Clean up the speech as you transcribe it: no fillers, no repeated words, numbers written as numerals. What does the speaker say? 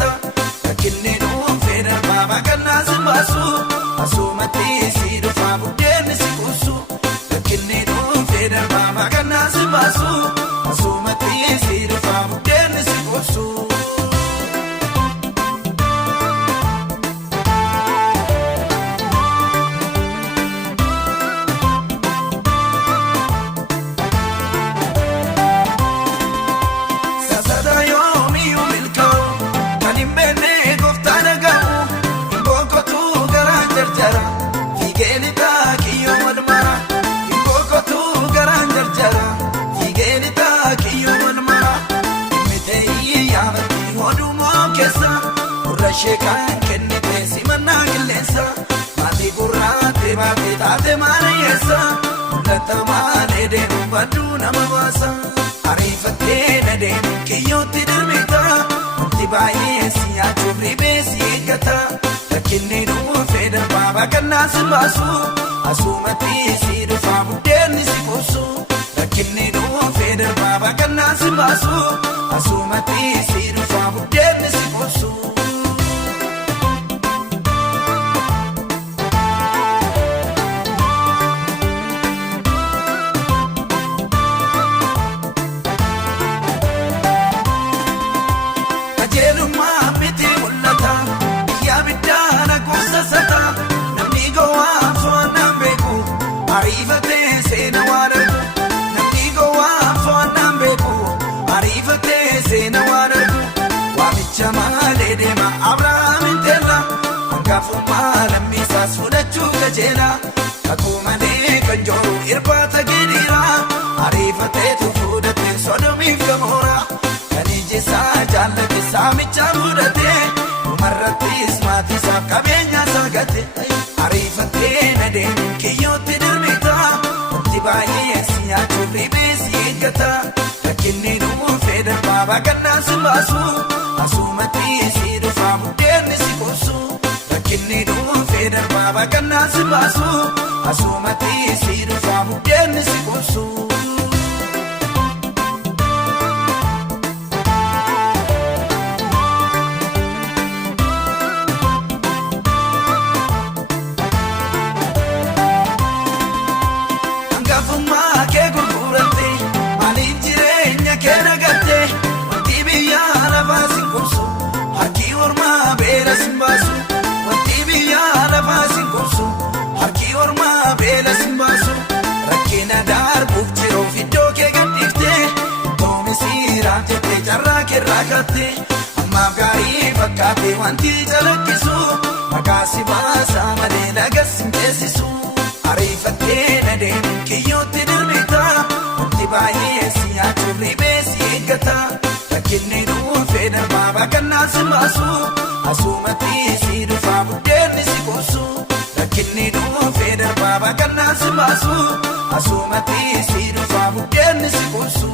eeggata rakkinni dhuunfee darbaa baaqannaa si baasu asumatti si dhufa buddeenni si kuusu rakkinni dhuunfee darbaa baaqannaa si baasu asumatti si dhufa buddeenni si kuusu. Sheekan kennite simannaa qilleensa maatii gurraatee baatee taate maana yeessa mul'ata maalee deemu badduu nama baasa ariifattee na deemu kiyyootti dirmita wanti baay'ee si nyaachuuf ribee si eeggata rakkinni dhuunfee darbaa baaqannaa si baasu asumatti si dhufa buddeenni si kuusu rakkinni dhuunfee darbaa baaqannaa si baasu asumatti si dhufa buddeenni si kuusu. Ariifatee seena waan argu namni gowwaa fo'annaan beeku ariifatee seena waan argu waamicha maalee deema Abrahaamin teella hangafummaa lammiisaas fudhachuu qajeela kakuu malee kan jooru irbaata gidhiira ariifateetu fudhatee Sodomiif Gamoora kan ijjisaa jaallate saamichaa fudhatee dhumarrattis maatiisaaf qabeenyaasaa gate ariifatee na deemu kiyyootti baay'ee si nyaachuuf ribee si eeggata rakkinni dhuunfee darbaa baaqannaa si baasu asumatti si dhufa buddeenni si kuusu rakkinni dhuunfee darbaa baaqannaa si baasu asumatti si dhufa buddeenni si kuusu. Ammaaf gaarii fakkaatee wanti jalakkisu maqaa si baasa malee nagas hin teessisu ariifattee na deemu kiyyootti dirmita wanti baay'ee si nyaachuuf ribee si eeggata rakkinni dhuunfee darbaa baaqannaa si baasu asumatti si dhufa buddeenni si kuusu rakkinni dhuunfee darbaa baaqannaa si baasu asumatti si dhufa buddeenni si kuusu.